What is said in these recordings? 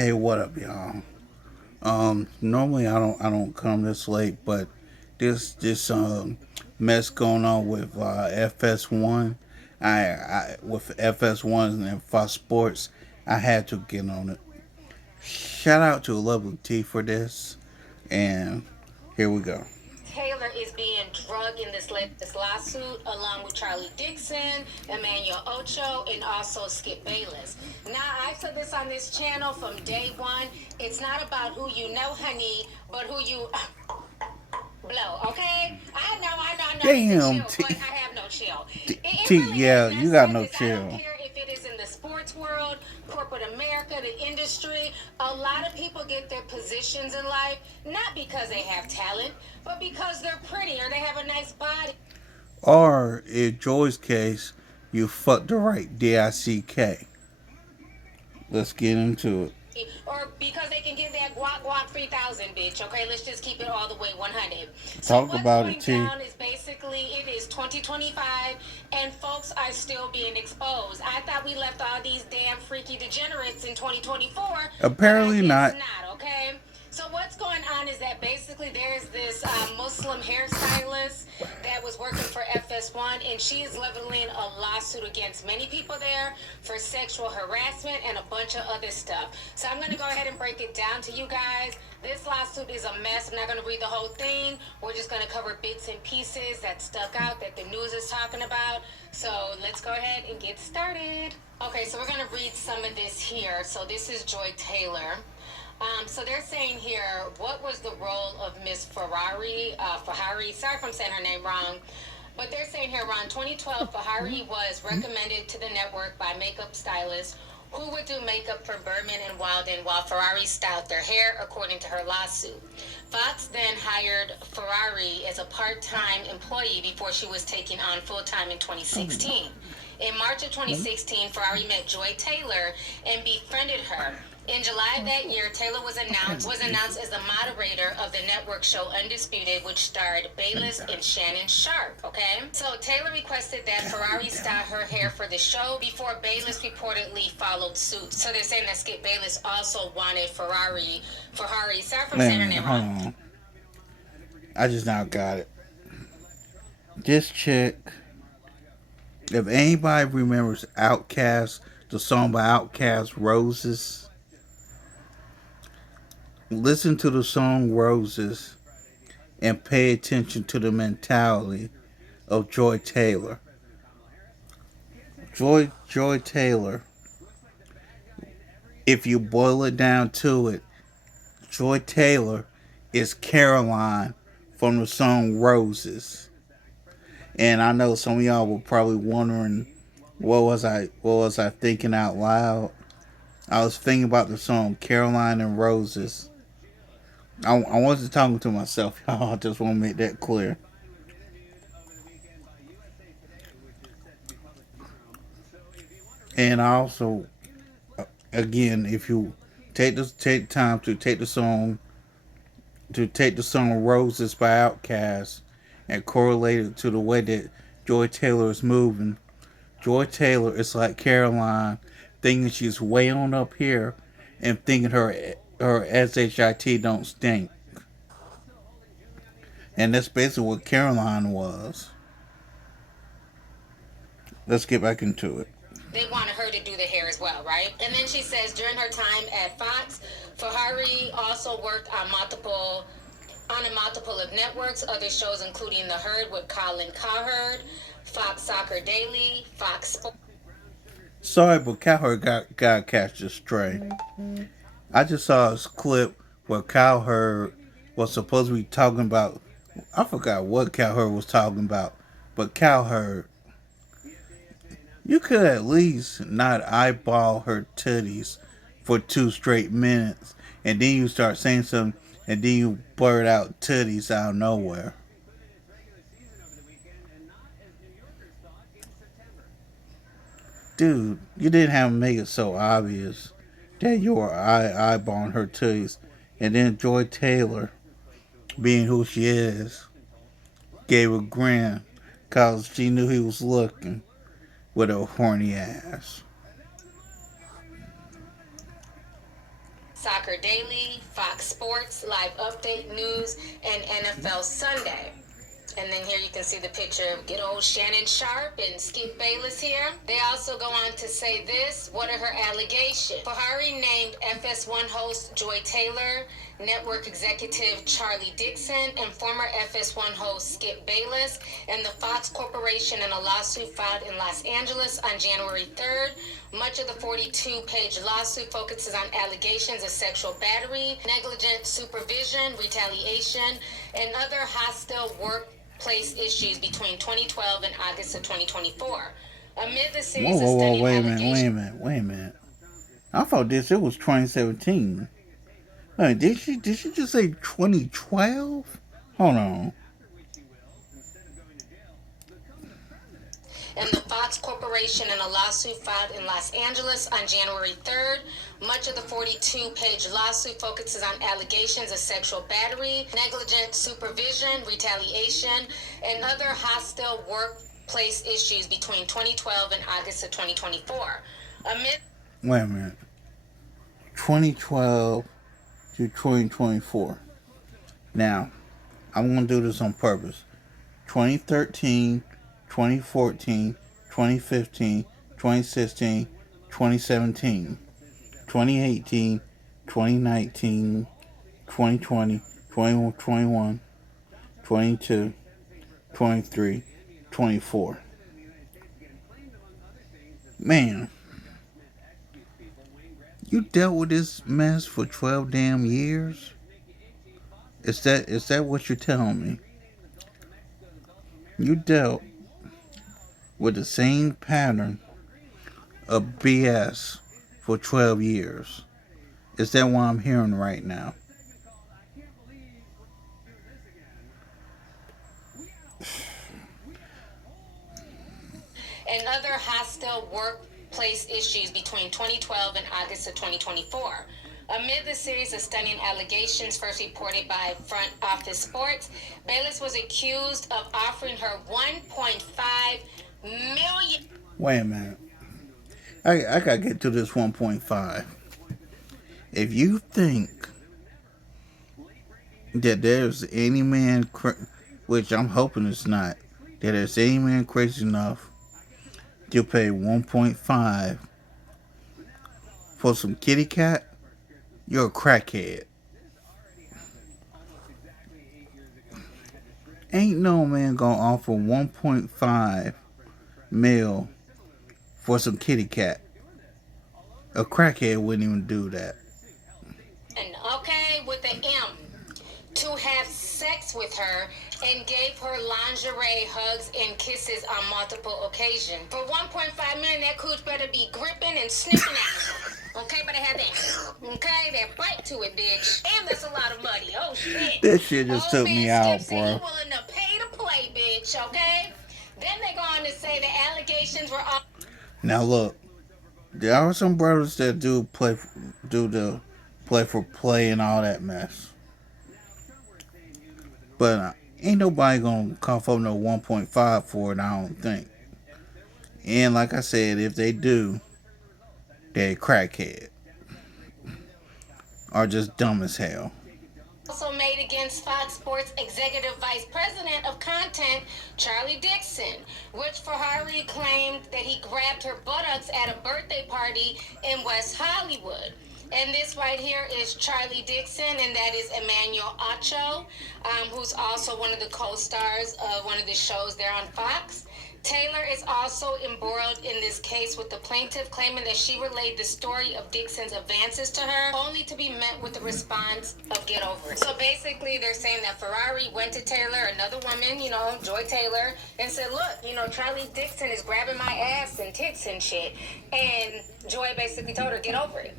Hey, what up, y'all? Normally I don't come this late, but this mess going on with FS1, I with FS1 and Fox Sports, I had to get on it. Shout out to Lovely T for this, and here we go. Taylor is being drugged in this latest lawsuit, along with Charlie Dixon, Emanuel Ocho, and also Skip Bayless. Now, I've said this on this channel from day one. It's not about who you know, honey, but who you blow, okay? I know, I need to Damn, chill, but I have no chill. It really is, Yeah, and I've you got said no this. I don't chill. care if it is in the sports world, corporate America, the industry. A lot of people get their positions in life not because they have talent, but because they're pretty or they have a nice body. Or in Joy's case, you fucked the right DICK. Let's get into it. Or because they can get that guac guac 3000, bitch. Okay, let's just keep it all the way 100. So Talk what's about it, going T. down is basically it is 2025, and folks are still being exposed. I thought we left all these damn freaky degenerates in 2024, but I Apparently guess not. not. Okay. So what's going on is that basically there's this Muslim hairstylist that was working for FS1, and she is leveling a lawsuit against many people there for sexual harassment and a bunch of other stuff. So I'm going to go ahead and break it down to you guys. This lawsuit is a mess. I'm not going to read the whole thing. We're just going to cover bits and pieces that stuck out that the news is talking about. So let's go ahead and get started. Okay, so we're going to read some of this here. So this is Joy Taylor. So they're saying here, what was the role of Miss Ferrari? Sorry if I'm saying her name wrong. But they're saying here, around 2012, Ferrari was recommended to the network by makeup stylists who would do makeup for Berman and Walden while Ferrari styled their hair, according to her lawsuit. Fox then hired Ferrari as a part-time employee before she was taken on full-time in 2016. In March of 2016, Ferrari met Joy Taylor and befriended her. In July of that year, Taylor was announced as the moderator of the network show Undisputed, which starred Bayless and Shannon Sharp. Okay, so Taylor requested that Ferrari style her hair for the show before Bayless reportedly followed suit. So they're saying that Skip Bayless also wanted Ferrari. Sorry if I'm saying her Man, name hold wrong. on. I just now got it. This chick, if anybody remembers Outkast, the song by Outkast, Roses, listen to the song Roses and pay attention to the mentality of Joy Taylor. Joy Taylor, if you boil it down to it, Joy Taylor is Caroline from the song Roses. And I know some of y'all were probably wondering what was I thinking out loud. I was thinking about the song Caroline and Roses. I wasn't talking to myself, y'all. I just want to make that clear. And I also, again, if you take time to take the song Roses by Outkast and correlate it to the way that Joy Taylor is moving. Joy Taylor is like Caroline, thinking she's way on up here and thinking her shit don't stink. And that's basically what Caroline was. Let's get back into it. They wanted her to do the hair as well, right? And then she says during her time at Fox, Ferrari also worked on a multiple of networks, other shows including The Herd with Colin Cowherd, Fox Soccer Daily, Fox Sports. Sorry, but Cowherd got catch this stray. I just saw this clip where Cowherd was supposed to be talking about. I forgot what Cowherd was talking about, but Cowherd, you could at least not eyeball her titties for 2 straight minutes, and then you start saying something, and then you blurt out titties out of nowhere. Dude, you didn't have to make it so obvious that you were eyeballing her titties, and then Joy Taylor, being who she is, gave a grin because she knew he was looking with her horny ass. Soccer Daily, Fox Sports, Live Update News, and NFL Sunday. And then here you can see the picture of good old Shannon Sharp and Skip Bayless here. They also go on to say this. What are her allegations? Ferrari named FS1 host Joy Taylor, network executive Charlie Dixon, and former FS1 host Skip Bayless, and the Fox Corporation in a lawsuit filed in Los Angeles on January 3rd. Much of the 42-page lawsuit focuses on allegations of sexual battery, negligent supervision, retaliation, and other hostile workplace issues between 2012 and August of 2024. Amid the Whoa, series of whoa, whoa, stunning wait a minute, wait allegations. a minute, wait a minute. I thought it was 2017. Wait, did she just say 2012? Hold on. And the Fox Corporation in a lawsuit filed in Los Angeles on January 3rd. Much of the 42-page lawsuit focuses on allegations of sexual battery, negligent supervision, retaliation, and other hostile workplace issues between 2012 and August of 2024. Amid Wait a minute. 2012 to 2024. Now, I'm going to do this on purpose. 2013, 2014, 2015, 2016, 2017, 2018, 2019, 2020, 2021, 22, 23, 24. Man, you dealt with this mess for 12 damn years? Is that what you're telling me? You dealt with the same pattern of BS for 12 years. Is that what I'm hearing right now? and other hostile workplace issues between 2012 and August of 2024. Amid the series of stunning allegations first reported by Front Office Sports, Bayless was accused of offering her 1.5 million. Wait a minute. I gotta get to this 1.5. If you think that there's any man, which I'm hoping it's not, that there's any man crazy enough to pay 1.5 for some kitty cat, you're a crackhead. Ain't no man gonna offer 1.5 mil for some kitty cat. A crackhead wouldn't even do that. Okay, with the M, to have sex with her and gave her lingerie hugs and kisses on multiple occasions. For 1.5 million, that cooch better be gripping and sniffing at. Okay, but I had that. Okay, that bite to it, bitch. And that's a lot of money. Oh shit. That shit just Old took me man Skip out, said he bro. willing to pay to play, bitch. Okay. Then they go on to say the allegations were all. Now look, there are some brothers that do the play for play and all that mess, but ain't nobody gonna cough up no 1.5 for it. I don't think. And like I said, if they do, they crackhead or just dumb as hell. Also made against Fox Sports Executive Vice President of Content, Charlie Dixon, which Ferrari claimed that he grabbed her buttocks at a birthday party in West Hollywood. And this right here is Charlie Dixon, and that is Emanuel Acho, who's also one of the co-stars of one of the shows there on Fox. Taylor is also embroiled in this case with the plaintiff, claiming that she relayed the story of Dixon's advances to her, only to be met with the response of get over it. So basically, they're saying that Ferrari went to Taylor, another woman, Joy Taylor, and said, look, Charlie Dixon is grabbing my ass and tits and shit. And Joy basically told her, get over it.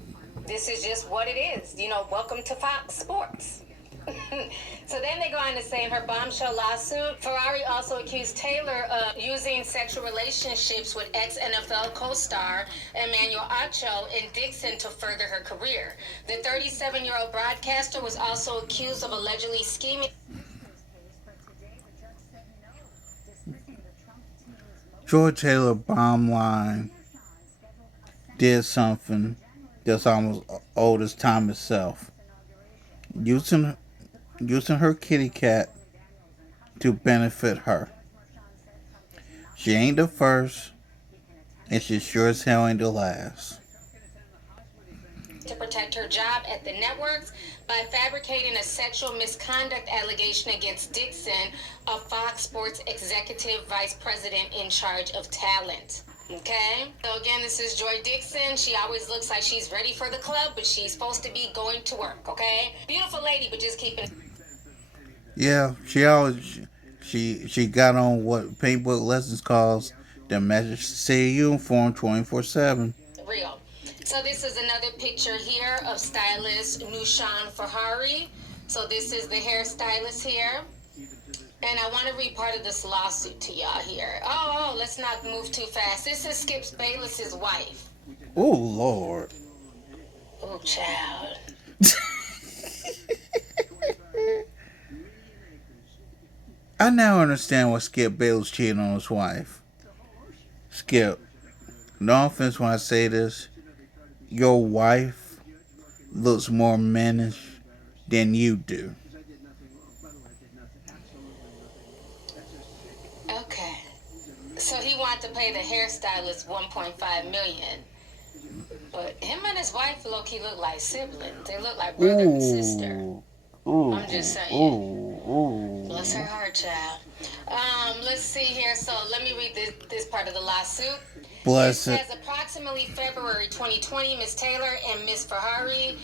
This is just what it is. Welcome to Fox Sports. So then they go on to say in her bombshell lawsuit, Ferrari also accused Taylor of using sexual relationships with ex-NFL co-star Emmanuel Acho and Dixon to further her career. The 37-year-old broadcaster was also accused of allegedly scheming. George Taylor bomb line did something that's almost old as time itself, using using her kitty cat to benefit her. She ain't the first, and she sure as hell ain't the last. To protect her job at the networks by fabricating a sexual misconduct allegation against Dixon, a Fox Sports executive vice president in charge of talent. Okay, so again, this is Joy Dixon. She always looks like she's ready for the club, but she's supposed to be going to work. Okay, beautiful lady, but just keeping Yeah, she got on what Paintbook Lessons calls the message say uniform 24/7. real. So this is another picture here of stylist Nushan Fahari. So this is the hairstylist here. And I want to read part of this lawsuit to y'all here. Let's not move too fast. This is Skip Bayless's wife. Oh Lord. Oh, child. I now understand why Skip Bayless cheated on his wife. Skip, no offense when I say this, your wife looks more mannish than you do. Okay. So he wanted to pay the hairstylist 1.5 million. But him and his wife low-key look like siblings. They look like brother and sister. I'm just saying. Bless her heart, child. Let's see here. So let me read this part of the lawsuit. It Bless it. says approximately February 2020, Miss Taylor and Miss Ferrari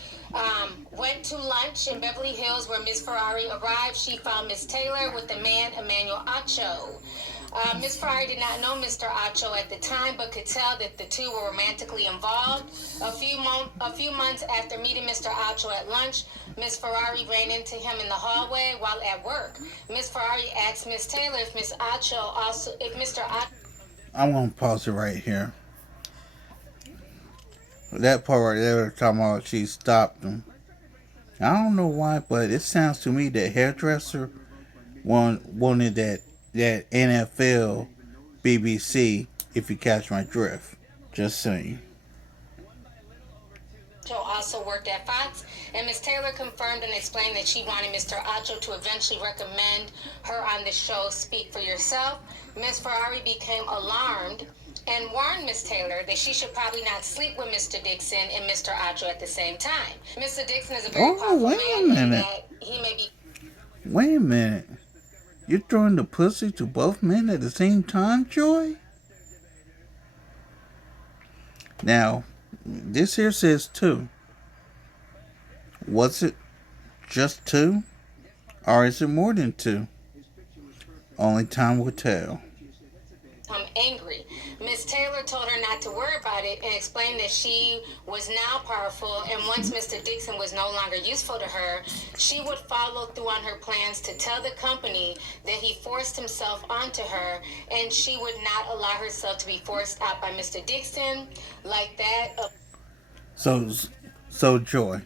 went to lunch in Beverly Hills where Miss Ferrari arrived. She found Miss Taylor with the man Emanuel Acho. Miss Ferrari did not know Mr. Acho at the time, but could tell that the two were romantically involved. A few months after meeting Mr. Acho at lunch, Miss Ferrari ran into him in the hallway while at work. Miss Ferrari asked Miss Taylor if Mr. Acho. I'm gonna pause it right here. That part right there talking about she stopped him. I don't know why, but it sounds to me that hairdresser wanted that NFL BBC, if you catch my drift. Just saying. Also worked at Fox, and Miss Taylor confirmed and explained that she wanted Mr. Acho to eventually recommend her on the show Speak for Yourself. Miss Ferrari became alarmed and warned Miss Taylor that she should probably not sleep with Mr. Dixon and Mr. Acho at the same time. Mr. Dixon is a very powerful Wait a man minute. that he may be. Wait a minute. You're throwing the pussy to both men at the same time, Joy? Now, this here says two. Was it just two? Or is it more than two? Only time will tell. Angry. Miss Taylor told her not to worry about it and explained that she was now powerful, and once Mr. Dixon was no longer useful to her, she would follow through on her plans to tell the company that he forced himself onto her, and she would not allow herself to be forced out by Mr. Dixon like that. So, so Joy,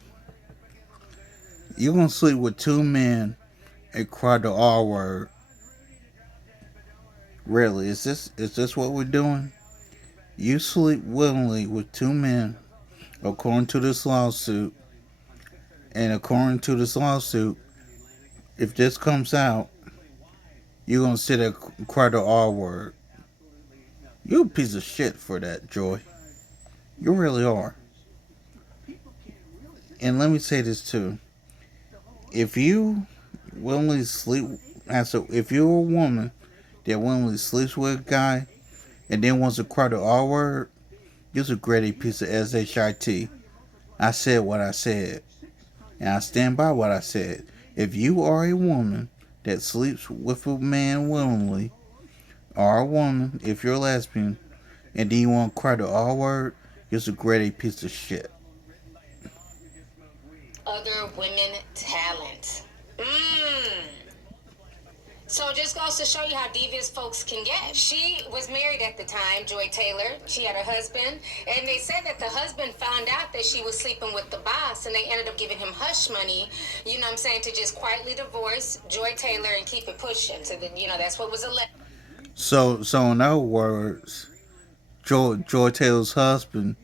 you gonna sleep with two men and cry the R word? Really? Is this what we're doing? You sleep willingly with two men, according to this lawsuit, and according to this lawsuit, if this comes out, you're gonna sit there and cry the R word. You a piece of shit for that, Joy. You really are. And let me say this too: if you willingly sleep, if you're a woman that willingly sleeps with a guy and then wants to cry the R word, you're a great piece of shit. I said what I said, and I stand by what I said. If you are a woman that sleeps with a man willingly, or a woman, if you're a lesbian, and then you want to cry the R word, you're a great piece of shit. Other women talent. So just goes to show you how devious folks can get. She was married at the time, Joy Taylor. She had her husband. And they said that the husband found out that she was sleeping with the boss, and they ended up giving him hush money, you know what I'm saying, to just quietly divorce Joy Taylor and keep it pushing. So that, that's what was alleged. So in other words, Joy Taylor's husband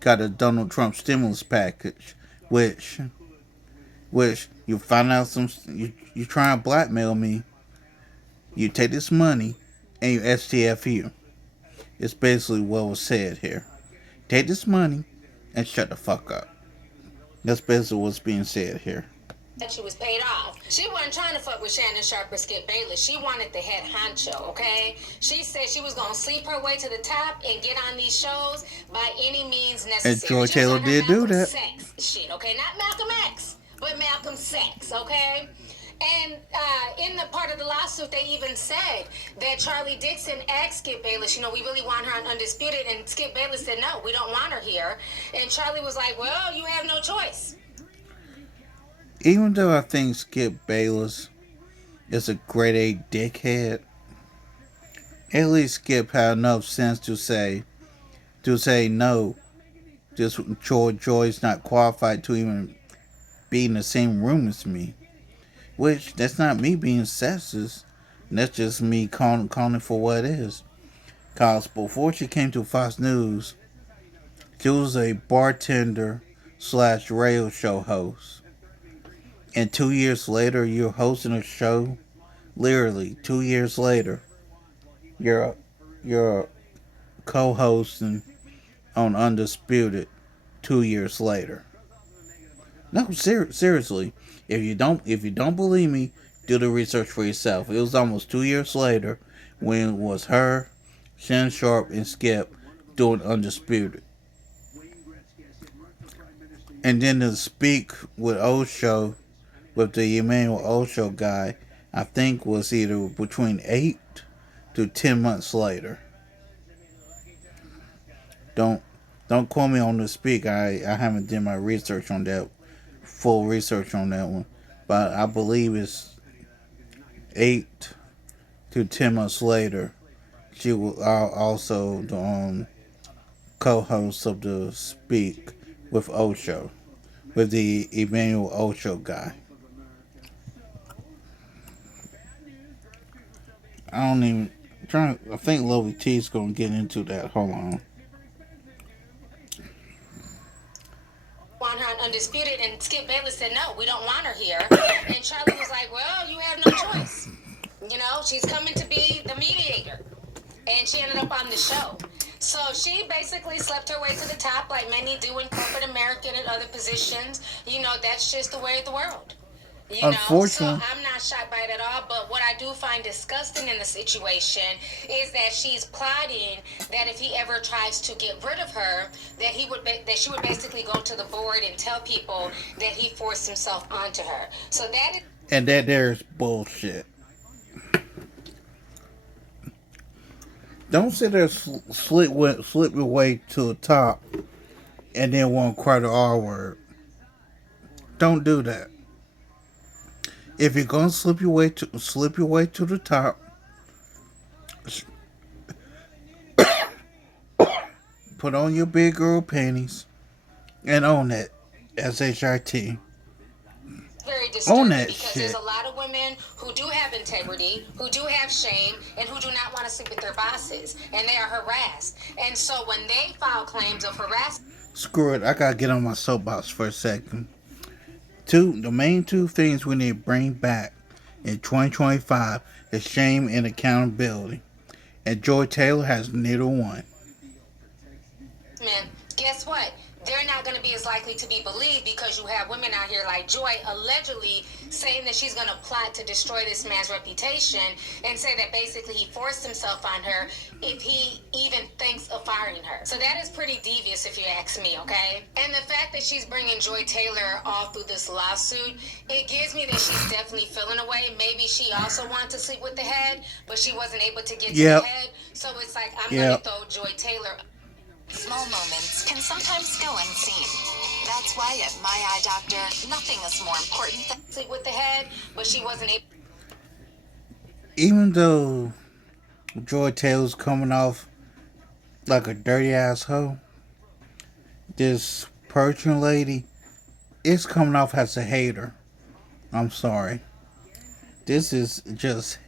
got a Donald Trump stimulus package, which you find out you try and blackmail me, you take this money, and you STFU. It's basically what was said here. Take this money and shut the fuck up. That's basically what's being said here. that she was paid off. She wasn't trying to fuck with Shannon Sharp or Skip Bayless. She wanted the head honcho, okay? She said she was gonna sleep her way to the top and get on these shows by any means And necessary. Joy She was Taylor on her did do Malcolm that. Sex shit, okay? Not Malcolm X, but Malcolm Sex, okay? And in the part of the lawsuit, they even said that Charlie Dixon asked Skip Bayless, we really want her on Undisputed. And Skip Bayless said, no, we don't want her here. And Charlie was like, well, you have no choice. Even though I think Skip Bayless is a grade A dickhead, at least Skip had enough sense to say no. Just Joy's not qualified to even be in the same room as me. Which that's not me being sexist. That's just me calling it for what it is. Cause before she came to Fox News, she was a bartender slash radio show host. And 2 years later, you're hosting a show. Literally, 2 years later, you're you're co-hosting on Undisputed. 2 years later. No, seriously. If you don't believe me, do the research for yourself. It was almost 2 years later when it was her, Shannon Sharp, and Skip doing Undisputed. And then to speak with Osho, with the Emanuel Osho guy, I think was either between 8 to 10 months later. Don't don't quote me on the speak. I haven't done my research on that, full research on that one, but I believe it's 8 to 10 months later. She was also the co-host of the Speak with Osho, with the Emmanuel Osho guy. I don't even I think Lovey T's gonna get into that. Hold on. Want her on Undisputed, and Skip Bayless said, no, we don't want her here. And Charlie was like, well, you have no choice. She's coming to be the mediator. And she ended up on the show. So she basically slept her way to the top like many do in corporate America and other positions. That's just the way of the world. So Unfortunately, I'm not shocked by it at all. But what I do find disgusting in the situation is that she's plotting that if he ever tries to get rid of her, that she would basically go to the board and tell people that he forced himself onto her. So that is. and that there's bullshit. Don't sit there slip your way to the top and then want to cry the R word. Don't do that. If you're gonna slip your way to the top, put on your big girl panties and own it. SHIT. Very Own disturbing that because shit. there's a lot of women who do have integrity, who do have shame, and who do not want to sleep with their bosses, and they are harassed. And so when they file claims of harassment, Screw it. I gotta get on my soapbox for a second. The main two things we need to bring back in 2025 is shame and accountability. And Joy Taylor has neither one. guess what? They're not going to be as likely to be believed because you have women out here like Joy allegedly saying that she's going to plot to destroy this man's reputation and say that basically he forced himself on her if he even thinks of firing her. So that is pretty devious if you ask me, okay? And the fact that she's bringing Joy Taylor all through this lawsuit, it gives me that she's definitely feeling away. Maybe she also wanted to sleep with the head, but she wasn't able to get to the head. So it's like, I'm going to throw Joy Taylor. Small moments can sometimes go unseen. That's why at My Eye Doctor, nothing is more important than sleep with the head, but she wasn't able. Even though Joy Taylor's coming off like a dirty asshole, this Persian lady is coming off as a hater. I'm sorry. This is just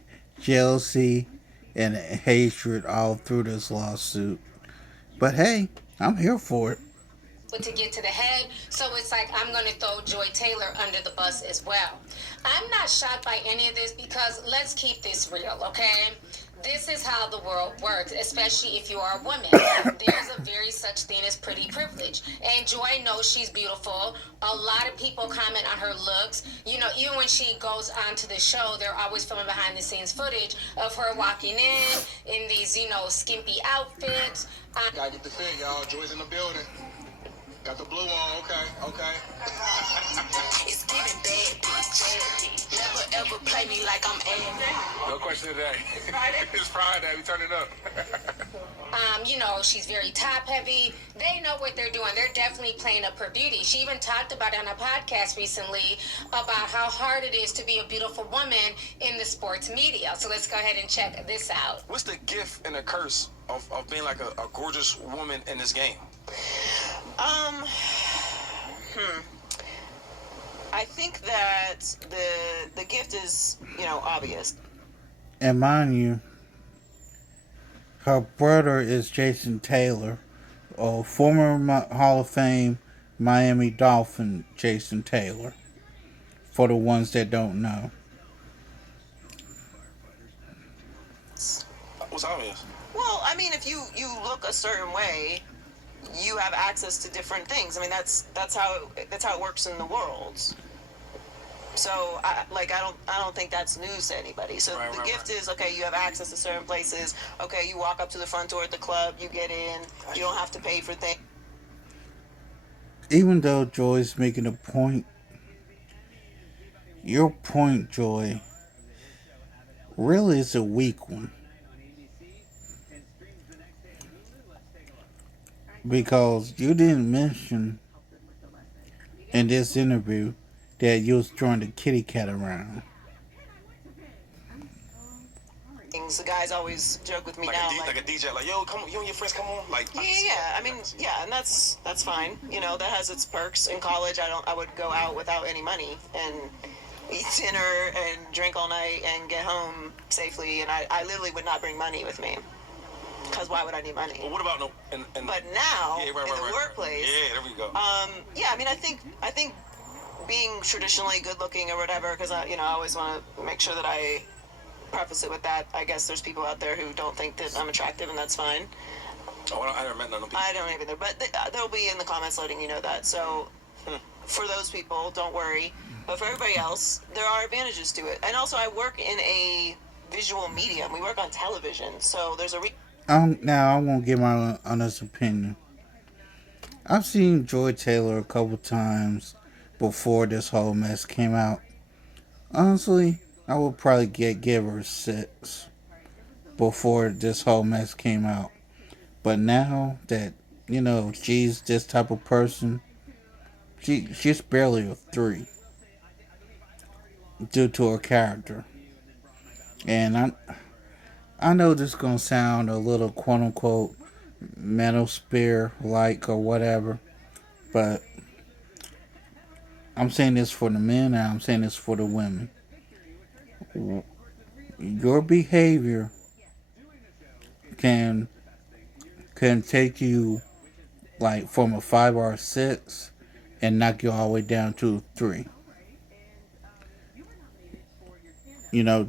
jealousy and hatred all through this lawsuit. But hey, I'm here for it. but to get to the head. So it's like I'm going to throw Joy Taylor under the bus as well. I'm not shocked by any of this because let's keep this real, okay? This is how the world works, especially if you are a woman. There's a very such thing as pretty privilege. And Joy knows she's beautiful. A lot of people comment on her looks. You know, even when she goes on to the show, they're always filming behind the scenes footage of her walking in these, you know, skimpy outfits. Gotta get the fit, y'all. Joy's in the building. Got the blue on, okay, okay. It's giving bad bitch. Never ever play me like I'm Ed. No question today. It's Friday. We turn it up. You know, she's very top heavy. They know what they're doing. They're definitely playing up her beauty. She even talked about it on a podcast recently about how hard it is to be a beautiful woman in the sports media. So let's go ahead and check this out. What's the gift and the curse of being like a gorgeous woman in this game? Um, I think that the gift is, obvious. And mind you, her brother is Jason Taylor, a former Hall of Fame Miami Dolphin Jason Taylor, for the ones that don't know. What's obvious? Well, I mean, if you look a certain way, you have access to different things. I mean, that's how it works in the world. So, I don't think that's news to anybody. So the gift is, okay, you have access to certain places. Okay, you walk up to the front door at the club, you get in. You don't have to pay for things. Even though Joy's making a point, your point, Joy, really is a weak one. Because you didn't mention in this interview that you was throwing the kitty cat around. The guys always joke with me Like now, like a DJ, like, yo, come on, you and your friends, come on, like. yeah. I mean, yeah, and that's fine. That has its perks. In college, I would go out without any money and eat dinner and drink all night and get home safely, and I literally would not bring money with me. Because why would I need money? Well, what about no? But now, yeah, in the workplace, yeah, there we go. yeah, I mean, I think being traditionally good looking or whatever, because I always want to make sure that I preface it with that. I guess there's people out there who don't think that I'm attractive, and that's fine. Oh, I never met none of people. I don't either, but they'll be in the comments letting you know that. So, for those people, don't worry. But for everybody else, there are advantages to it. And also, I work in a visual medium. We work on television, so there's a Now, I won't give my honest opinion. I've seen Joy Taylor a couple times before this whole mess came out. Honestly, I would probably give her 6 before this whole mess came out. But now that, she's this type of person, she's barely a 3 due to her character. And I know this is going to sound a little quote unquote metal spear like or whatever, but I'm saying this for the men and I'm saying this for the women. Your behavior can take you like from a 5 or a 6 and knock you all the way down to a 3.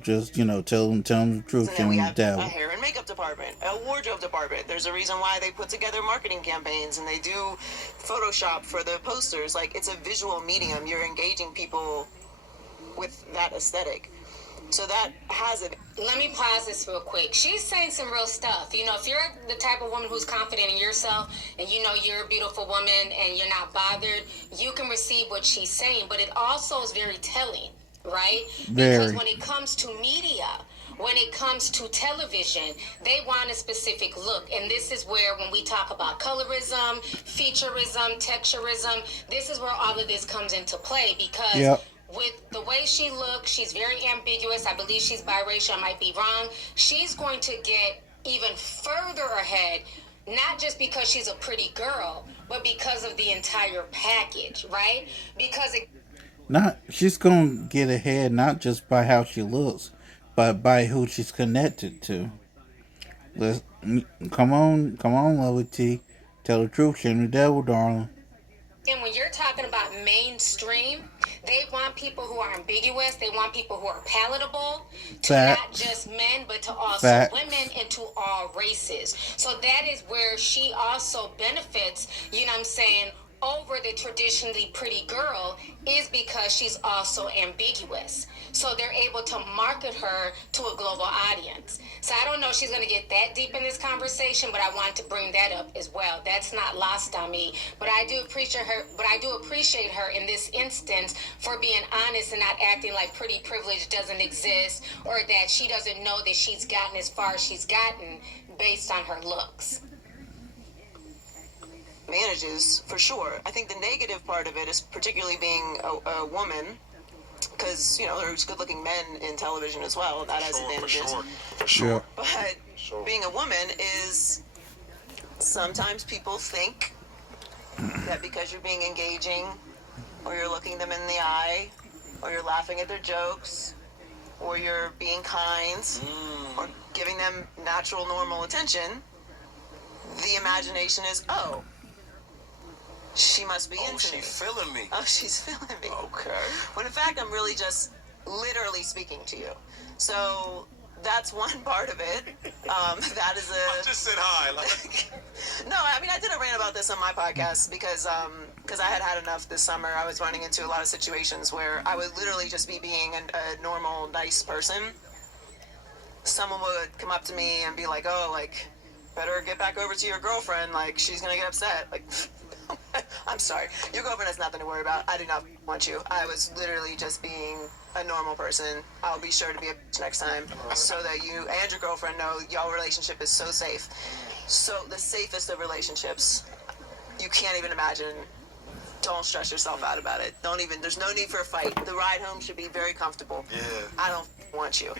Just tell them the truth, and tell then we them the have a devil. hair and makeup department, a wardrobe department. There's a reason why they put together marketing campaigns and they do Photoshop for the posters. Like, it's a visual medium. You're engaging people with that aesthetic. So that has it. Let me pause this real quick. She's saying some real stuff. If you're the type of woman who's confident in yourself and you're a beautiful woman and you're not bothered, you can receive what she's saying. But it also is very telling, right? Very. Because when it comes to media, when it comes to television, they want a specific look. And this is where, when we talk about colorism, featureism, texturism, this is where all of this comes into play. Because with the way she looks, she's very ambiguous. I believe she's biracial. I might be wrong. She's going to get even further ahead, not just because she's a pretty girl, but because of the entire package, right? Because She's gonna get ahead not just by how she looks, but by who she's connected to. Let's come on, Lovely T. Tell the truth, shame the devil, darling. And when you're talking about mainstream, they want people who are ambiguous. They want people who are palatable to not Facts. just men, but to also women Facts. and to all races. So that is where she also benefits, you know what I'm saying, over the traditionally pretty girl is because she's also ambiguous. So they're able to market her to a global audience. So I don't know if she's going to get that deep in this conversation, but I want to bring that up as well. That's not lost on me. But I do appreciate her. But I do appreciate her in this instance for being honest and not acting like pretty privilege doesn't exist or that she doesn't know that she's gotten as far as she's gotten based on her looks. Manages for sure. I think the negative part of it is particularly being a woman, because there's good-looking men in television as well. That has advantages. For sure. But being a woman is sometimes people think that because you're being engaging, or you're looking them in the eye, or you're laughing at their jokes, or you're being kind, or giving them natural, normal attention, the imagination is, oh, she must be into me. She's feeling me. Oh, she's feeling me. Okay. When in fact, I'm really just literally speaking to you. So that's one part of it. That is I just said hi. No, I mean, I did a rant about this on my podcast because I had enough this summer. I was running into a lot of situations where I would literally just be being a normal, nice person. Someone would come up to me and be like, oh, like, better get back over to your girlfriend. Like, she's going to get upset. Like, I'm sorry. Your girlfriend has nothing to worry about. I do not want you. I was literally just being a normal person. I'll be sure to be a bitch next time so that you and your girlfriend know y'all relationship is so safe. So the safest of relationships. You can't even imagine. Don't stress yourself out about it. There's no need for a fight. The ride home should be very comfortable. Yeah. I don't want you.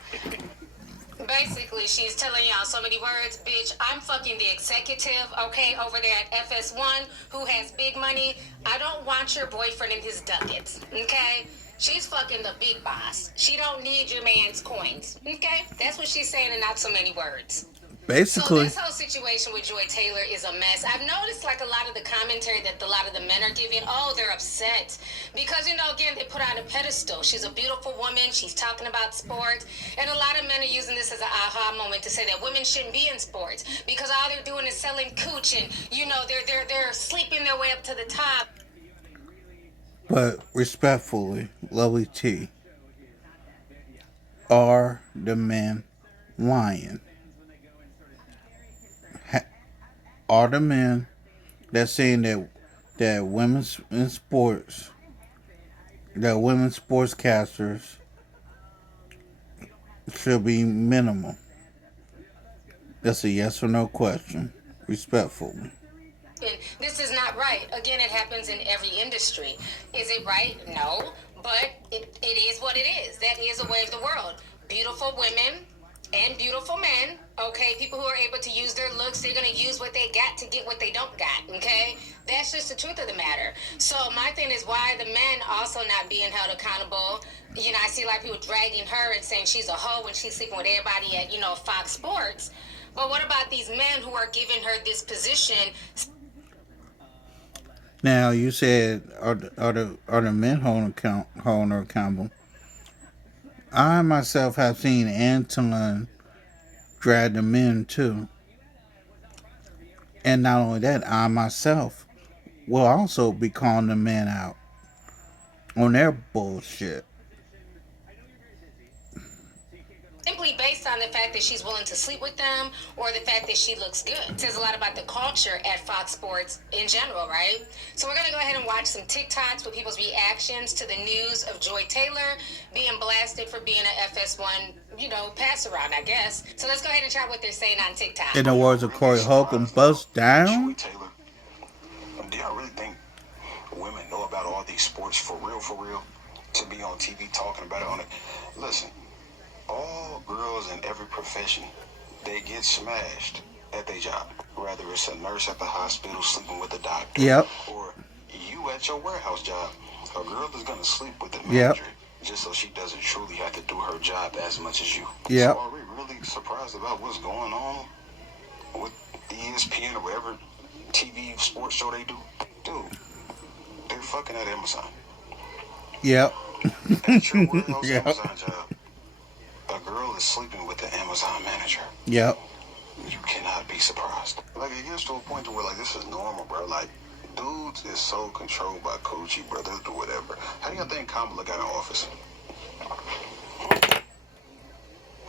Basically, she's telling y'all so many words, bitch. I'm fucking the executive, okay, over there at FS1 who has big money. I don't want your boyfriend and his ducats, okay? She's fucking the big boss. She don't need your man's coins, okay? That's what she's saying in not so many words. So Basically, this whole situation with Joy Taylor is a mess. I've noticed like a lot of the commentary that a lot of the men are giving, oh, they're upset. Because, again, they put her on a pedestal. She's a beautiful woman. She's talking about sports. And a lot of men are using this as an aha moment to say that women shouldn't be in sports. Because all they're doing is selling cooch and, they're sleeping their way up to the top. but respectfully, Lovely T, are the men lying? Are the men that saying that women's in sports, that women sportscasters should be minimal? That's a yes or no question, respectfully. And this is not right. Again, it happens in every industry. Is it right? No. But it is what it is. That is a way of the world. Beautiful women and beautiful men, okay? People who are able to use their looks, they're going to use what they got to get what they don't got, okay? That's just the truth of the matter. So my thing is why the men also not being held accountable. I see a lot of people dragging her and saying she's a hoe when she's sleeping with everybody at, Fox Sports. But what about these men who are giving her this position? Now you said are the men holding her accountable? I myself have seen Anton drag the men too, and not only that, I myself will also be calling the men out on their bullshit. Simply based on the fact that she's willing to sleep with them or the fact that she looks good. It says a lot about the culture at Fox Sports in general, right? So we're going to go ahead and watch some TikToks with people's reactions to the news of Joy Taylor being blasted for being an FS1, pass around, I guess. So let's go ahead and try what they're saying on TikTok. In the words of Corey Holcomb, bust down. Joy Taylor. Do y'all really think women know about all these sports for real? To be on TV talking about it listen. All girls in every profession, they get smashed at their job. Whether it's a nurse at the hospital sleeping with a doctor, Yep. or you at your warehouse job, a girl is gonna sleep with the Yep. manager just so she doesn't truly have to do her job as much as you. Yep. So are we really surprised about what's going on with ESPN or whatever TV sports show they do? Dude, fucking at Amazon. Yep. At your warehouse Yep. Amazon job, a girl is sleeping with the Amazon manager. Yep. You cannot be surprised. Like it gets to a point to where like this is normal, bro. Like dudes is so controlled by Coochie, bro. They'll do whatever. How do y'all think Kamala got in office?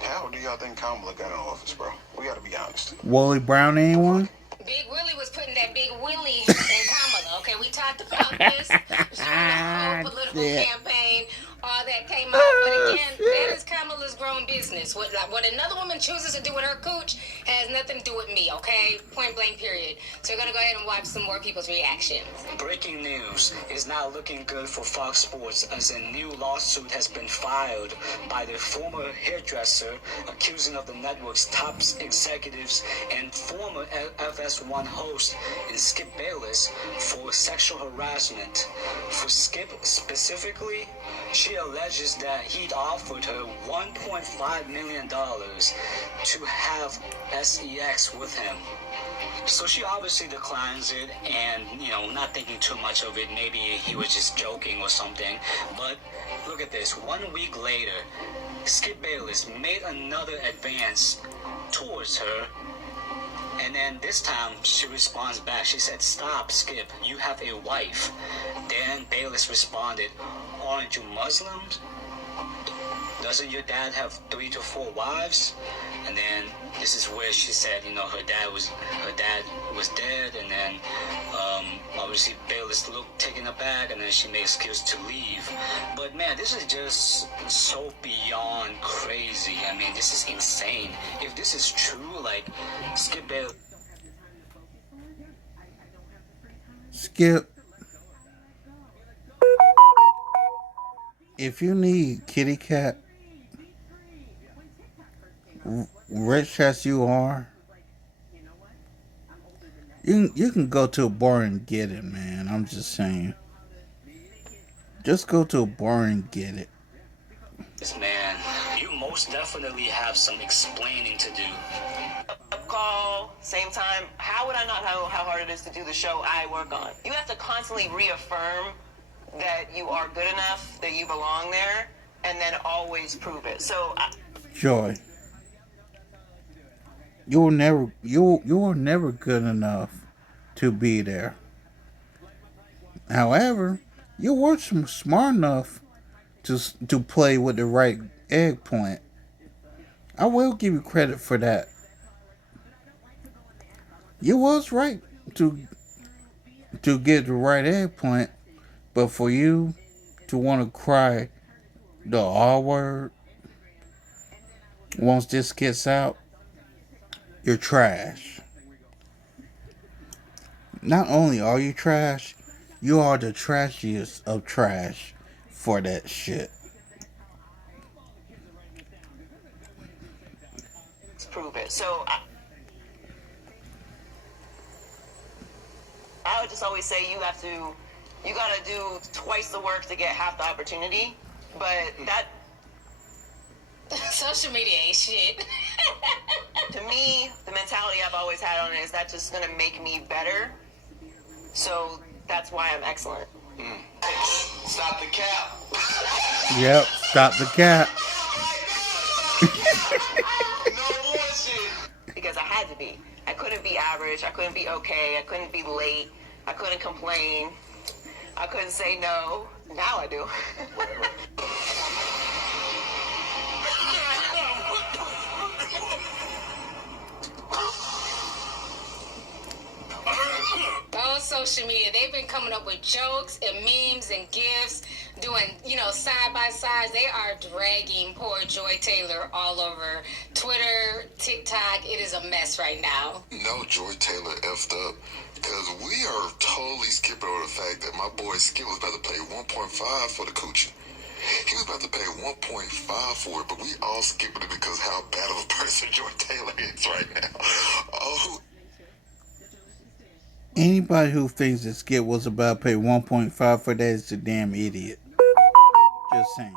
How do y'all think Kamala got in office, bro? We gotta be honest. Wally Brown, anyone? Big Willie was putting that big Willie in Kamala. Okay, we talked about this during the whole political Shit. campaign. All that came out, but Oh, again, that shit. is Kamala's grown business. What another woman chooses to do with her cooch has nothing to do with me. Okay, point blank, period. So we're gonna go ahead and watch some more people's reactions. Breaking news is not looking good for Fox Sports as a new lawsuit has been filed by the former hairdresser accusing of the network's top executives and former FS1 host in Skip Bayless for sexual harassment. For Skip specifically, she alleges that he'd offered her $1.5 million to have sex with him. So she obviously declines it and, not thinking too much of it. Maybe he was just joking or something. But look at this. 1 week later, Skip Bayless made another advance towards her. And then this time she responds back. She said, "Stop, Skip. You have a wife." Then Bayless responded, "Aren't you Muslims? Doesn't your dad have 3 to 4 wives?" And then this is where she said, her dad was dead, and then obviously Bayless looked taken aback, and then she made excuse to leave. But man, this is just so beyond crazy. I mean, this is insane. If this is true, like Skip Bayless. Skip. If you need kitty cat, rich as you are, you can go to a bar and get it, man. I'm just saying. Just go to a bar and get it. Man, you most definitely have some explaining to do. Call, same time. How would I not know how hard it is to do the show I work on? You have to constantly reaffirm that you are good enough, that you belong there, and then always prove it. So, Joy. You are never good enough to be there. However, you were smart enough to play with the right eggplant. I will give you credit for that. You was right to get the right eggplant, but for you to want to cry the R word once this gets out, you're trash. Not only are you trash, you are the trashiest of trash for that shit. let's prove it. So, I would just always say you gotta do twice the work to get half the opportunity. But that, Social media ain't shit. to me, the mentality I've always had on it is that's just gonna make me better. So that's why I'm excellent. Stop the cap. Yep, stop the cat. No bullshit. Because I had to be. I couldn't be average. I couldn't be okay. I couldn't be late. I couldn't complain. I couldn't say no. Now I do. On social media, they've been coming up with jokes and memes and gifs, doing, side by sides. They are dragging poor Joy Taylor all over Twitter, TikTok. It is a mess right now. No, Joy Taylor effed up because we are totally skipping over the fact that my boy Skip was about to pay 1.5 for the coochie. He was about to pay 1.5 for it, but we all skipping it because how bad of a person Joy Taylor is right now. Oh. Anybody who thinks that Skip was about to pay 1.5 for that is a damn idiot. Just saying.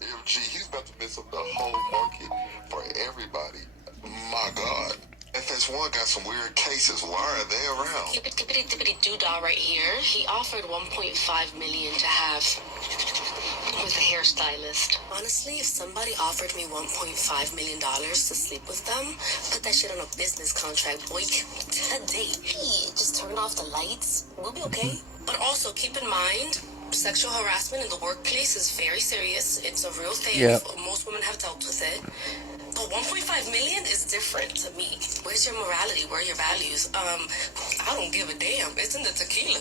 MG, he's about to mess up the whole market for everybody. My God. FS1 got some weird cases. Why are they around? Tippity tippity doodah right here. He offered 1.5 million to have with a hairstylist. Honestly, if somebody offered me $1.5 million to sleep with them, put that shit on a business contract, boy, today. Hey, just turn off the lights. We'll be okay. But also keep in mind, sexual harassment in the workplace is very serious. It's a real thing. Yep. Most women have dealt with it. But 1.5 million is different to me. Where's your morality? Where are your values? I don't give a damn. It's in the tequila.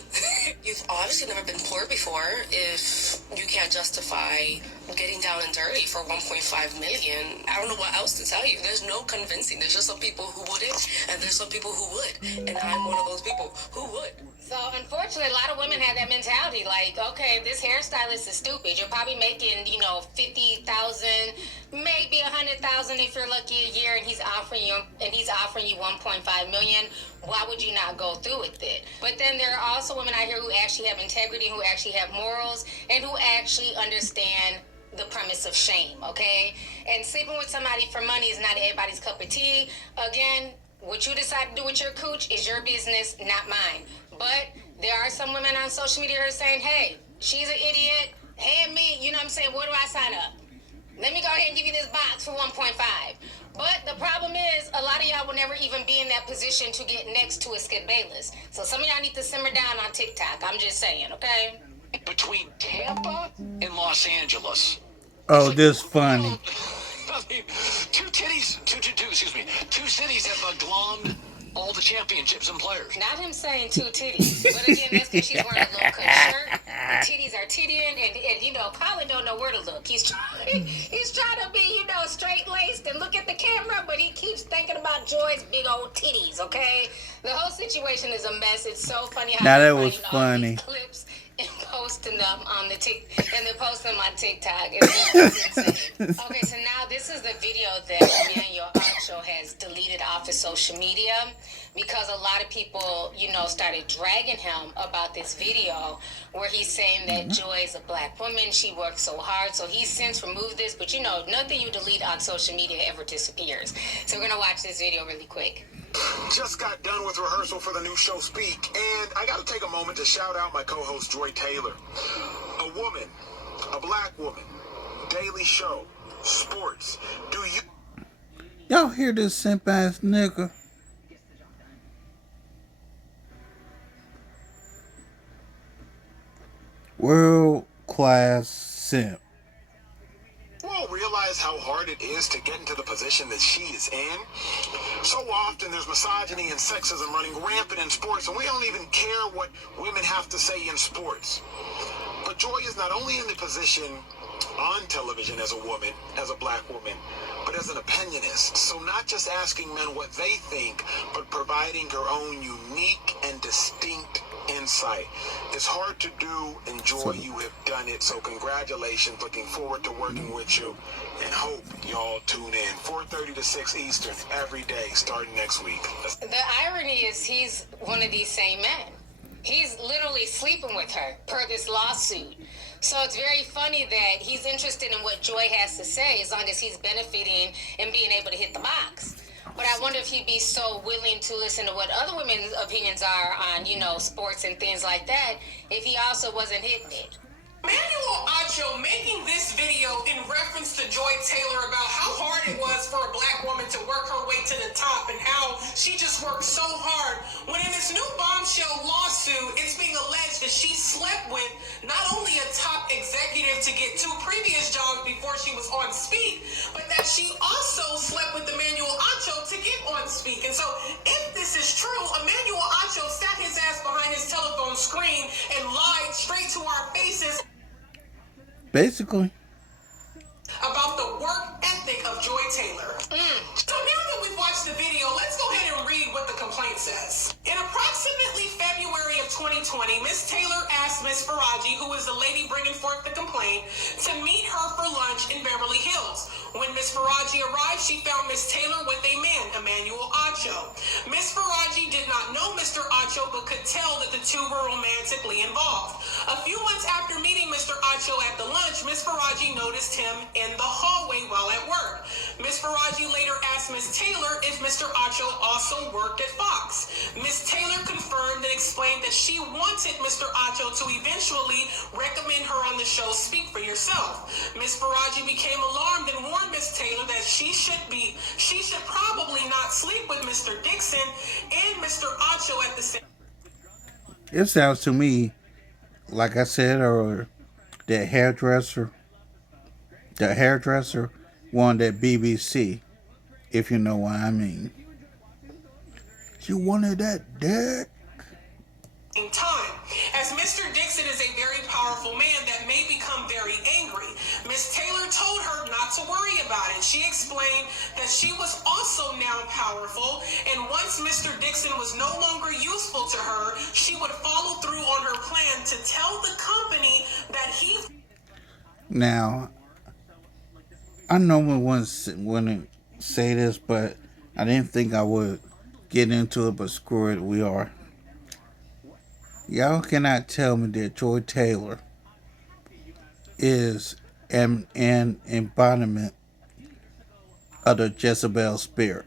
You've obviously never been poor before if you can't justify getting down and dirty for 1.5 million. I don't know what else to tell you. There's no convincing. There's just some people who wouldn't, and there's some people who would. And I'm one of those people who would. So, unfortunately, a lot of women have that mentality. Like, okay, this hairstylist is stupid. You're probably making, 50,000, maybe 100,000 if you're lucky a year, and he's offering you 1.5 million. Why would you not go through with it? But then there are also women out here who actually have integrity, who actually have morals, and who actually understand the premise of shame, okay? And sleeping with somebody for money is not everybody's cup of tea. Again, what you decide to do with your cooch is your business, not mine. But there are some women on social media who are saying, hey, she's an idiot. Hand me, you know what I'm saying, where do I sign up? Let me go ahead and give you this box for 1.5. But the problem is, a lot of y'all will never even be in that position to get next to a Skip Bayless. So some of y'all need to simmer down on TikTok. I'm just saying, okay? Between Tampa and Los Angeles. Oh, this funny. I mean, two cities have glommed all the championships and players. Not him saying two titties. But again, that's because she's wearing a low-cut shirt. The titties are tittying, and Colin don't know where to look. He's trying to be, straight-laced and look at the camera, but he keeps thinking about Joy's big old titties, okay? The whole situation is a mess. It's so funny how Now that they're was finding all funny. these clips and posting them on the and they're posting them on TikTok. It's insane. Okay, so now this is the video that Emanuel Acho has deleted off of social media because a lot of people, started dragging him about this video where he's saying that Joy is a black woman. She works so hard. So he's since removed this, but nothing you delete on social media ever disappears. So we're going to watch this video really quick. Just got done with rehearsal for the new show Speak, and I got to take a moment to shout out my co-host Joy Taylor. A woman, a black woman, daily show, sports. Do you... Y'all hear this simp ass nigga? World class simp. You all realize how hard it is to get into the position that she is in? So often there's misogyny and sexism running rampant in sports, and we don't even care what women have to say in sports. But Joy is not only in the position on television as a woman, as a black woman, but as an opinionist. So not just asking men what they think, but providing her own unique and distinct insight. It's hard to do, and Joy, you have done it. So congratulations. Looking forward to working with you, and hope y'all tune in 4:30 to 6 Eastern every day starting next week. The irony is he's one of these same men. He's literally sleeping with her per this lawsuit. So it's very funny that he's interested in what Joy has to say as long as he's benefiting and being able to hit the box. But I wonder if he'd be so willing to listen to what other women's opinions are on, sports and things like that, if he also wasn't hitting it. Emanuel Acho making this video in reference to Joy Taylor about how hard it was for a black woman to work her way to the top and how she just worked so hard. When in this new bombshell lawsuit, it's being alleged that she slept with not only a top executive to get two previous jobs before she was on Speak, but that she also slept with Emanuel Acho to get on Speak. And so if this is true, Emanuel Acho sat his ass behind his telephone screen and lied straight to our faces Basically. about the work ethic of Joy Taylor. So now that we've watched the video, let's go ahead and read what the complaint says. In approximately February of 2020, Miss Taylor asked Miss Faraji, who is the lady bringing forth the complaint, to meet her for lunch in Beverly Hills. When Miss Faraji arrived, she found Miss Taylor with a man, Emanuel Acho. Miss Faraji did not know Mr. Acho, but could tell that the two were romantically involved. A few months after meeting Mr. Acho at the lunch, Miss Faraji noticed him in the hallway while at work. Ms. Faraji later asked Ms. Taylor if Mr. Acho also worked at Fox. Ms. Taylor confirmed and explained that she wanted Mr. Acho to eventually recommend her on the show Speak for Yourself. Ms. Faraji became alarmed and warned Ms. Taylor that she should probably not sleep with Mr. Dixon and Mr. Acho at the same. It sounds to me, like I said earlier, that hairdresser wanted that BBC, if you know what I mean. She wanted that dick. Time. As Mr. Dixon is a very powerful man that may become very angry, Miss Taylor told her not to worry about it. She explained that she was also now powerful, and once Mr. Dixon was no longer useful to her, she would follow through on her plan to tell the company that he. Now, I normally wouldn't say this, but I didn't think I would get into it, but screw it, we are. Y'all cannot tell me that Joy Taylor is an embodiment of the Jezebel spirit.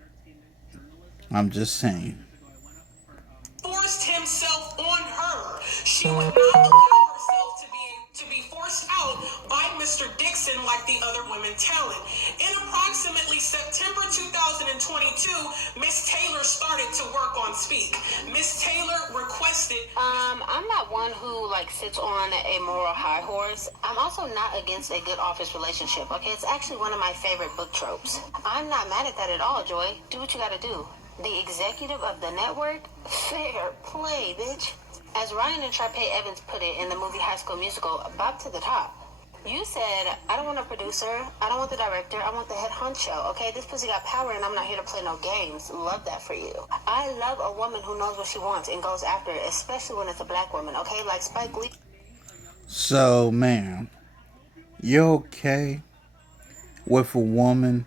I'm just saying. Forced himself on her. She would not allow herself to be forced out by Mr. Dixon like the other women talent. In approximately September 2022, Miss Taylor started to work on Speak. Miss Taylor requested. I'm not one who sits on a moral high horse. I'm also not against a good office relationship. Okay, it's actually one of my favorite book tropes. I'm not mad at that at all, Joy. Do what you gotta do. The executive of the network? Fair play, bitch. As Ryan and Sharpay Evans put it in the movie High School Musical, Bob to the top. You said, I don't want a producer, I don't want the director, I want the head honcho, okay? This pussy got power and I'm not here to play no games. Love that for you. I love a woman who knows what she wants and goes after it, especially when it's a black woman, okay? Like Spike Lee. So, man, you okay with a woman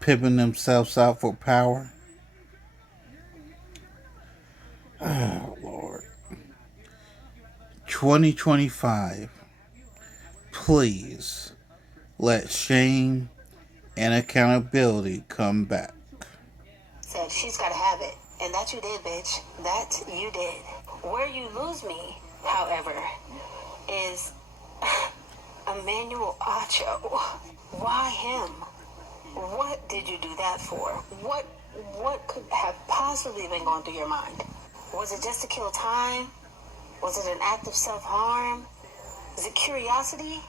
pimping themselves out for power? Oh, Lord. 2025. Please let shame and accountability come back. Said she's gotta have it. And that you did, bitch. That you did. Where you lose me, however, is Emanuel Acho. Why him? What did you do that for? What could have possibly been going through your mind? Was it just to kill time? Was it an act of self-harm? Is it curiosity?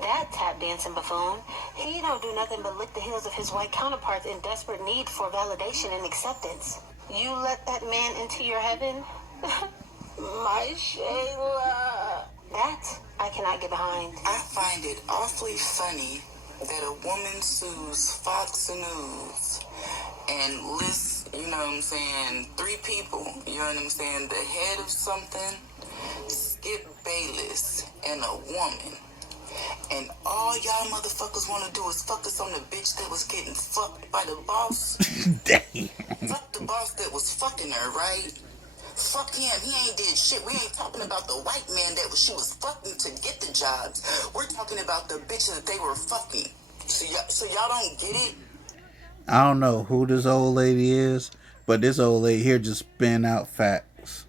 That tap dancing buffoon, he don't do nothing but lick the heels of his white counterparts in desperate need for validation and acceptance. You let that man into your heaven? My Shayla. That I cannot get behind. I find it awfully funny that a woman sues Fox News and lists, you know what I'm saying, 3 people, you know what I'm saying, the head of something, Skip Bayless, and a woman. And all y'all motherfuckers want to do is focus on the bitch that was getting fucked by the boss. Damn. Fuck the boss that was fucking her, right? Fuck him. He ain't did shit. We ain't talking about the white man that she was fucking to get the jobs. We're talking about the bitch that they were fucking. So y'all don't get it? I don't know who this old lady is, but this old lady here just spin out facts.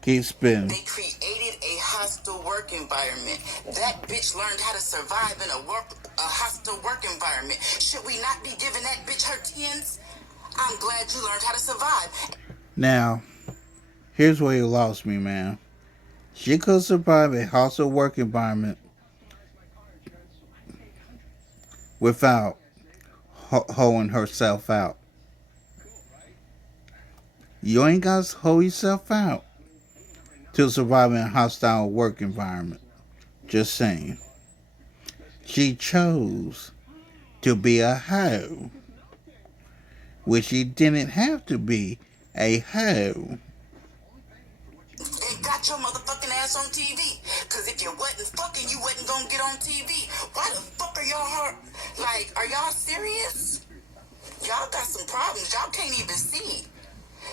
Keep spinning. They created a hostile work environment. That bitch learned how to survive in a hostile work environment. Should we not be giving that bitch her tens? I'm glad you learned how to survive. Now, here's where you lost me, man. She could survive a hostile work environment without hoeing herself out. You ain't got to hoe yourself out to survive in a hostile work environment. Just saying. She chose to be a hoe, which she didn't have to be a hoe. And got your motherfucking ass on TV. Cause if you wasn't fucking, you wasn't gonna get on TV. Why the fuck are y'all are y'all serious? Y'all got some problems. Y'all can't even see.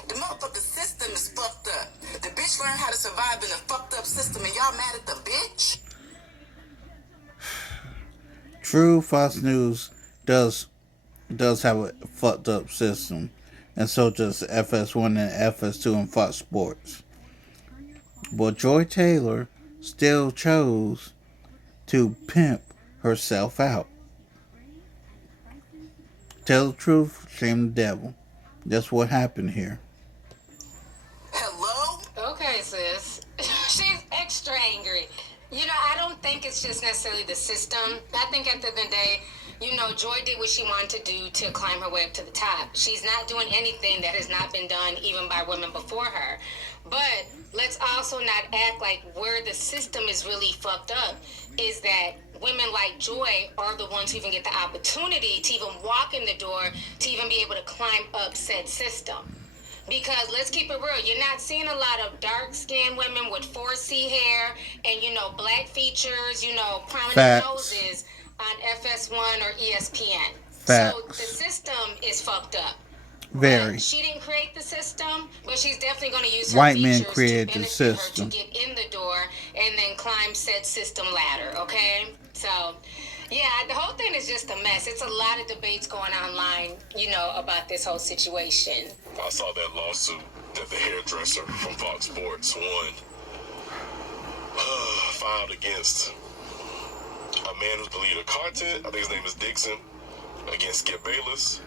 The motherfucking system is fucked up. The bitch learned how to survive in a fucked up system and y'all mad at the bitch? True, Fox News does does have a fucked up system, and so does FS1 and FS2 in Fox Sports. But Joy Taylor still chose to pimp herself out. Tell the truth, shame the devil. That's what happened here. Hello? Okay, sis. She's extra angry. I don't think it's just necessarily the system. I think at the end of the day, Joy did what she wanted to do to climb her way up to the top. She's not doing anything that has not been done even by women before her. But let's also not act like where the system is really fucked up is that women like Joy are the ones who even get the opportunity to even walk in the door, to even be able to climb up said system. Because let's keep it real, you're not seeing a lot of dark-skinned women with 4C hair and, black features, prominent Facts. noses on FS1 or ESPN. Facts. So the system is fucked up. Very. But she didn't create the system, but she's definitely going to use her White men features created to the benefit her system. to get in the door and then climb said system ladder, okay? So, yeah, the whole thing is just a mess. It's a lot of debates going online, about this whole situation. I saw that lawsuit that the hairdresser from Fox Sports won, filed against a man who's the lead of content. I think his name is Dixon, against Skip Bayless,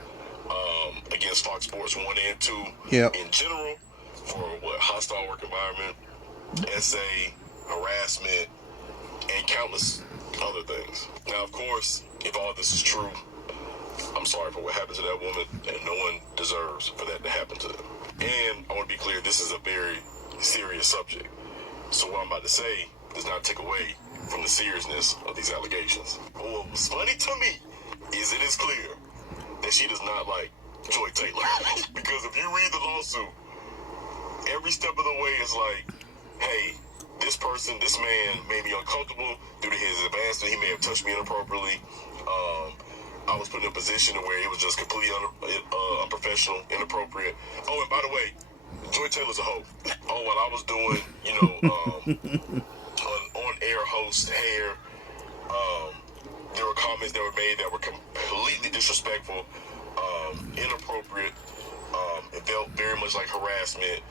against Fox Sports 1 and 2 Yep. in general for hostile work environment, essay, harassment, and countless other things. Now, of course, if all this is true, I'm sorry for what happened to that woman, and no one deserves for that to happen to them. And I want to be clear, this is a very serious subject. So what I'm about to say does not take away from the seriousness of these allegations. But what was funny to me is it is clear that she does not like Joy Taylor. Because if you read the lawsuit, every step of the way is like, hey, this man made me uncomfortable due to his advancement. He may have touched me inappropriately. I was put in a position where it was just completely unprofessional, inappropriate. Oh, and by the way, Joy Taylor's a hoe. Oh, while I was doing, on-air host hair, there were comments that were made that were completely disrespectful, inappropriate. It felt very much like harassment.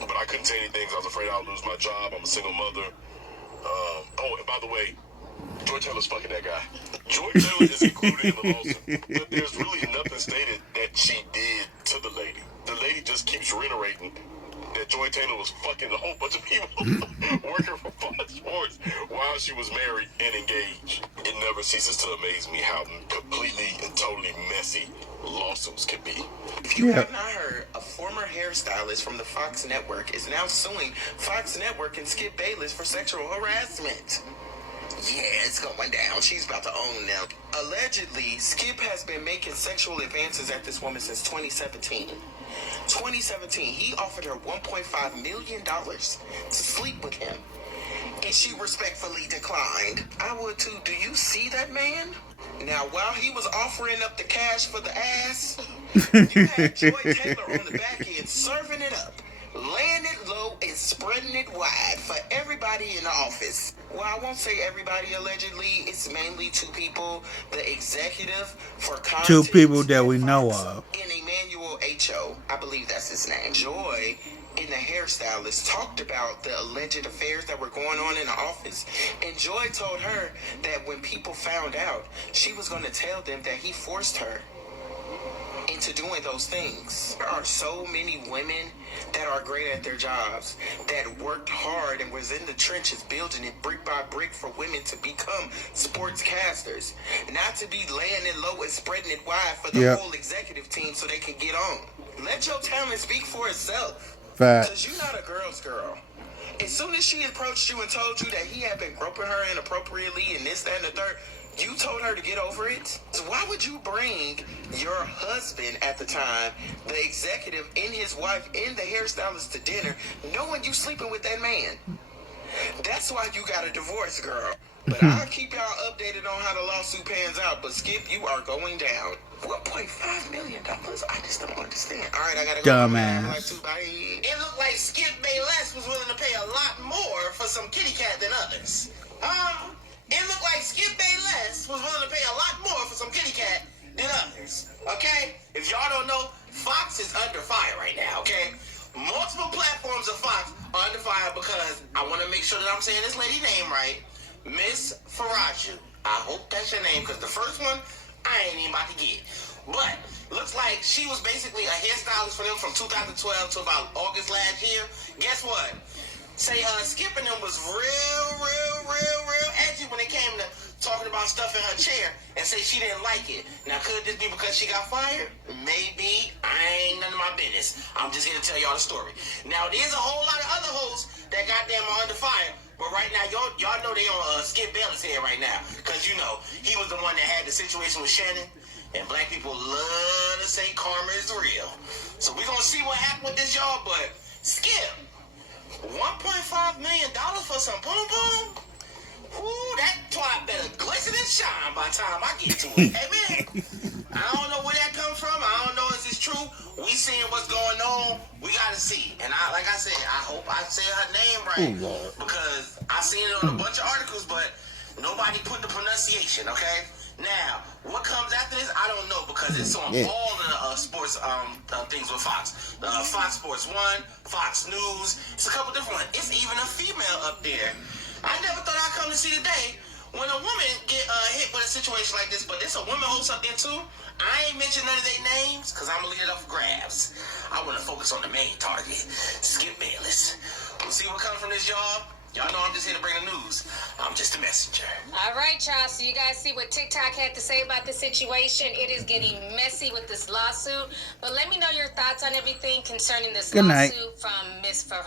But I couldn't say anything because I was afraid I would lose my job. I'm a single mother. Oh, and by the way, Joy Taylor's fucking that guy. Joy Taylor is included in the lawsuit, but there's really nothing stated that she did to the lady. The lady just keeps reiterating that Joy Taylor was fucking a whole bunch of people working for Fox Sports while she was married and engaged. It never ceases to amaze me how completely and totally messy lawsuits can be. If you have not heard, a former hairstylist from the Fox Network is now suing Fox Network and Skip Bayless for sexual harassment. Yeah, it's going down. She's about to own them. Allegedly, Skip has been making sexual advances at this woman since 2017. 2017, he offered her $1.5 million to sleep with him, and she respectfully declined. I would too. Do you see that man? Now, while he was offering up the cash for the ass, you had Joy Taylor on the back end serving it up, laying it low and spreading it wide for everybody in the office. Well, I won't say everybody allegedly. It's mainly two people. The executive for content. Two people that we know of. And Emanuel Acho. I believe that's his name. Joy and the hairstylist talked about the alleged affairs that were going on in the office. And Joy told her that when people found out, she was going to tell them that he forced her into doing those things. There are so many women that are great at their jobs, that worked hard and was in the trenches building it brick by brick for women to become sportscasters, not to be laying it low and spreading it wide for the whole executive team so they can get on. Let your talent speak for itself. Because you're not a girl's girl. As soon as she approached you and told you that he had been groping her inappropriately and this, that, and the third, you told her to get over it? So why would you bring your husband at the time, the executive, and his wife, and the hairstylist to dinner, knowing you sleeping with that man? That's why you got a divorce, girl. But I'll keep y'all updated on how the lawsuit pans out. But Skip, you are going down. $1.5 million? I just don't understand. All right, I gotta go. Dumbass. It looked like Skip Bayless was willing to pay a lot more for some kitty cat than others. It looked like Skip Bayless was willing to pay a lot more for some kitty cat make sure that I'm saying this lady name right. Miss Faraju. I hope that's your name, because the first one, I ain't even about to get. But looks like she was basically a hairstylist for them from 2012 to about August last year. Guess what? Say Skip and them was real edgy when it came to talking about stuff in her chair and say she didn't like it. Now, could this be because she got fired? Maybe. I ain't none of my business. I'm just here to tell y'all the story. Now, there's a whole lot of other hoes that goddamn are under fire. But right now, y'all know they on Skip Bayless head right now. Because, you know, he was the one that had the situation with Shannon. And black people love to say karma is real. So we're going to see what happened with this, y'all. But Skip, $1.5 million for some boom boom? Ooh, that twat better glisten and shine by the time I get to it. Hey, man, I don't know where that comes from. I don't know if it's true. We seeing what's going on. We got to see. And like I said, I hope I say her name right. Because I seen it on a bunch of articles, but nobody put the pronunciation, okay? Now, what comes after this, I don't know, because it's on all of the sports things with Fox. Fox Sports 1, Fox News. It's a couple different ones. It's even a female up there. I never thought I'd come to see the day when a woman get hit with a situation like this, but there's a woman host up there too. I ain't mention none of their names, because I'm going to leave it up for grabs. I want to focus on the main target, Skip Bayless. We'll see what comes from this, y'all. Y'all know I'm just here to bring the news. I'm just a messenger. All right, y'all. So you guys see what TikTok had to say about the situation. It is getting messy with this lawsuit. But let me know your thoughts on everything concerning this Good night. lawsuit from Miss Farah.